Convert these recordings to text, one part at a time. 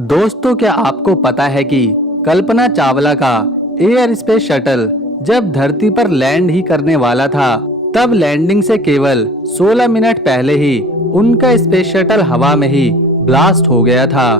दोस्तों, क्या आपको पता है कि कल्पना चावला का एयर स्पेस शटल जब धरती पर लैंड ही करने वाला था, तब लैंडिंग से केवल 16 मिनट पहले ही उनका स्पेस शटल हवा में ही ब्लास्ट हो गया था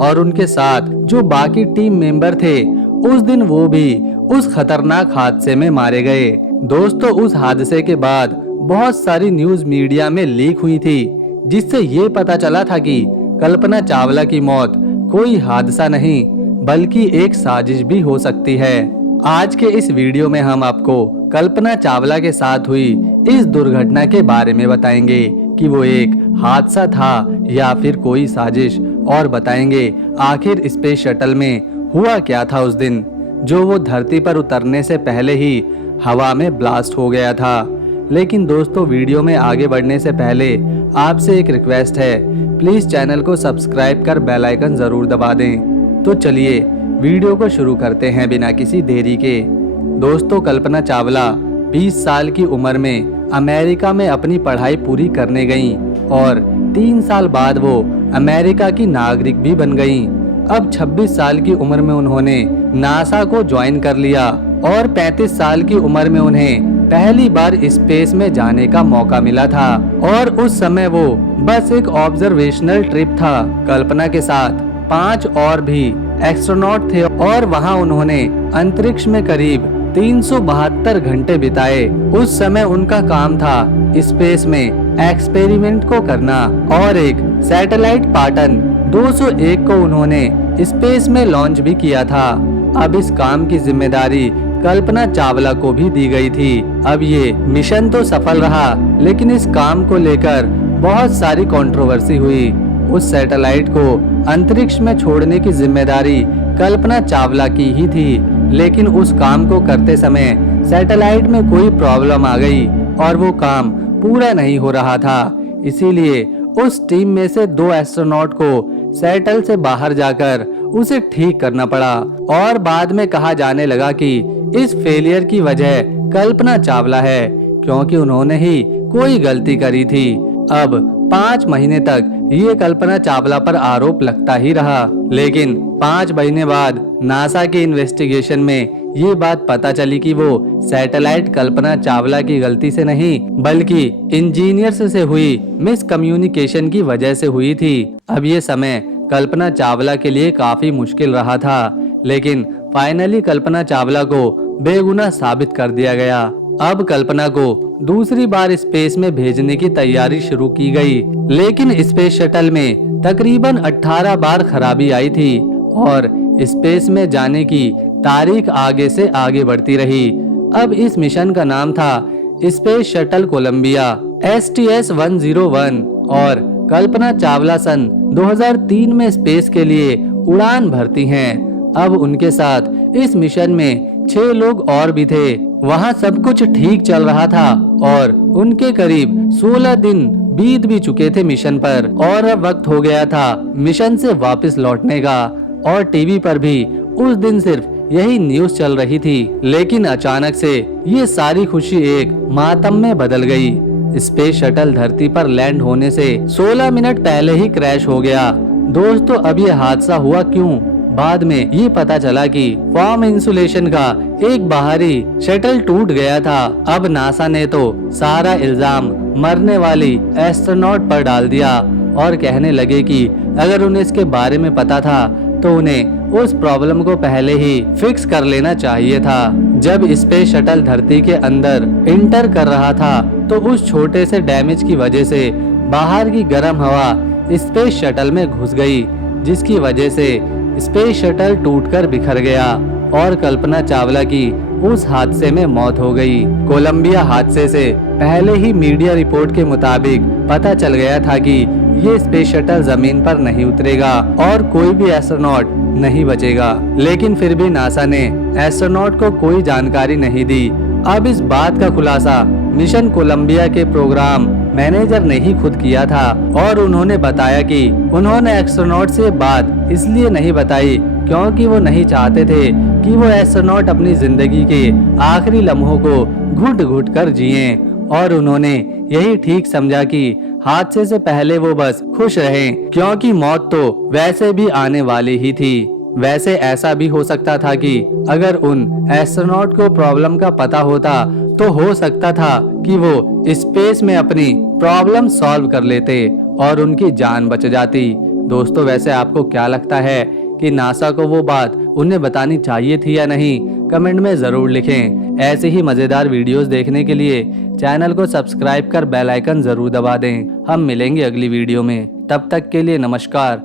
और उनके साथ जो बाकी टीम मेंबर थे, उस दिन वो भी उस खतरनाक हादसे में मारे गए। दोस्तों, उस हादसे के बाद बहुत सारी न्यूज मीडिया में लीक हुई थी, जिससे ये पता चला था कि कल्पना चावला की मौत कोई हादसा नहीं बल्कि एक साजिश भी हो सकती है। आज के इस वीडियो में हम आपको कल्पना चावला के साथ हुई इस दुर्घटना के बारे में बताएंगे कि वो एक हादसा था या फिर कोई साजिश, और बताएंगे आखिर स्पेस शटल में हुआ क्या था उस दिन, जो वो धरती पर उतरने से पहले ही हवा में ब्लास्ट हो गया था। लेकिन दोस्तों, वीडियो में आगे बढ़ने से पहले आपसे एक रिक्वेस्ट है, प्लीज चैनल को सब्सक्राइब कर बेल आइकन जरूर दबा दें। तो चलिए वीडियो को शुरू करते हैं बिना किसी देरी के। दोस्तों, कल्पना चावला 20 साल की उम्र में अमेरिका में अपनी पढ़ाई पूरी करने गईं और 3 साल बाद वो अमेरिका की नागरिक भी बन गईं। अब 26 साल की उम्र में उन्होंने नासा को ज्वाइन कर लिया और 35 साल की उम्र में उन्हें पहली बार स्पेस में जाने का मौका मिला था, और उस समय वो बस एक ऑब्जर्वेशनल ट्रिप था। कल्पना के साथ 5 और भी एस्ट्रोनॉट थे और वहां उन्होंने अंतरिक्ष में करीब 372 घंटे बिताए। उस समय उनका काम था स्पेस में एक्सपेरिमेंट को करना और एक सैटेलाइट पाटन 201 को उन्होंने स्पेस में लॉन्च भी किया था। अब इस काम की जिम्मेदारी कल्पना चावला को भी दी गई थी। अब ये मिशन तो सफल रहा, लेकिन इस काम को लेकर बहुत सारी कंट्रोवर्सी हुई। उस सैटेलाइट को अंतरिक्ष में छोड़ने की जिम्मेदारी कल्पना चावला की ही थी, लेकिन उस काम को करते समय सैटेलाइट में कोई प्रॉब्लम आ गई और वो काम पूरा नहीं हो रहा था। इसीलिए उस टीम में से 2 एस्ट्रोनॉट को सैटल से बाहर जाकर उसे ठीक करना पड़ा और बाद में कहा जाने लगा कि इस फेलियर की वजह कल्पना चावला है, क्योंकि उन्होंने ही कोई गलती करी थी। अब 5 महीने तक ये कल्पना चावला पर आरोप लगता ही रहा, लेकिन 5 महीने बाद नासा के इन्वेस्टिगेशन में ये बात पता चली कि वो सैटेलाइट कल्पना चावला की गलती से नहीं बल्कि इंजीनियर्स से हुई मिसकम्युनिकेशन की वजह से हुई थी। अब ये समय कल्पना चावला के लिए काफी मुश्किल रहा था, लेकिन फाइनली कल्पना चावला को बेगुनाह साबित कर दिया गया। अब कल्पना को दूसरी बार स्पेस में भेजने की तैयारी शुरू की गई, लेकिन स्पेस शटल में तकरीबन 18 बार खराबी आई थी और स्पेस में जाने की तारीख आगे से आगे बढ़ती रही। अब इस मिशन का नाम था स्पेस शटल कोलंबिया STS-101 और कल्पना चावला सन 2003 में स्पेस के लिए उड़ान भरती हैं। अब उनके साथ इस मिशन में 6 लोग और भी थे। वहां सब कुछ ठीक चल रहा था और उनके करीब 16 दिन बीत भी चुके थे मिशन पर, और अब वक्त हो गया था मिशन से वापस लौटने का। और टीवी पर भी उस दिन सिर्फ यही न्यूज चल रही थी, लेकिन अचानक से ये सारी खुशी एक मातम में बदल गई। स्पेस शटल धरती पर लैंड होने से 16 मिनट पहले ही क्रैश हो गया। दोस्तों, अब ये हादसा हुआ क्यों? बाद में ये पता चला कि फॉर्म इंसुलेशन का एक बाहरी शटल टूट गया था। अब नासा ने तो सारा इल्जाम मरने वाली एस्ट्रोनॉट पर डाल दिया और कहने लगे कि अगर उन्हें इसके बारे में पता था तो उन्हें उस प्रॉब्लम को पहले ही फिक्स कर लेना चाहिए था। जब स्पेस शटल धरती के अंदर इंटर कर रहा था तो उस छोटे से डैमेज की वजह से बाहर की गर्म हवा स्पेस शटल में घुस गई, जिसकी वजह से स्पेस शटल टूटकर बिखर गया और कल्पना चावला की उस हादसे में मौत हो गई। कोलंबिया हादसे से पहले ही मीडिया रिपोर्ट के मुताबिक पता चल गया था कि ये स्पेस शटल जमीन पर नहीं उतरेगा और कोई भी एस्ट्रोनॉट नहीं बचेगा, लेकिन फिर भी नासा ने एस्ट्रोनॉट को कोई जानकारी नहीं दी। अब इस बात का खुलासा मिशन कोलंबिया के प्रोग्राम मैनेजर ने ही खुद किया था और उन्होंने बताया कि उन्होंने एस्ट्रोनॉट से बात इसलिए नहीं बताई क्योंकि वो नहीं चाहते थे कि वो एस्ट्रोनॉट अपनी जिंदगी के आखिरी लम्हों को घुट घुट कर जिएं और उन्होंने यही ठीक समझा कि हादसे से पहले वो बस खुश रहें, क्योंकि मौत तो वैसे भी आने वाली ही थी। वैसे ऐसा भी हो सकता था कि अगर उन एस्ट्रोनॉट को प्रॉब्लम का पता होता तो हो सकता था कि वो स्पेस में अपनी प्रॉब्लम सॉल्व कर लेते और उनकी जान बच जाती। दोस्तों, वैसे आपको क्या लगता है कि नासा को वो बात उन्हें बतानी चाहिए थी या नहीं? कमेंट में ज़रूर लिखें। ऐसे ही मज़ेदार वीडियोस देखने के लिए चैनल को सब्सक्राइब कर बेल आइकन ज़रूर दबा दें। हम मिलेंगे अगली वीडियो में, तब तक के लिए नमस्कार।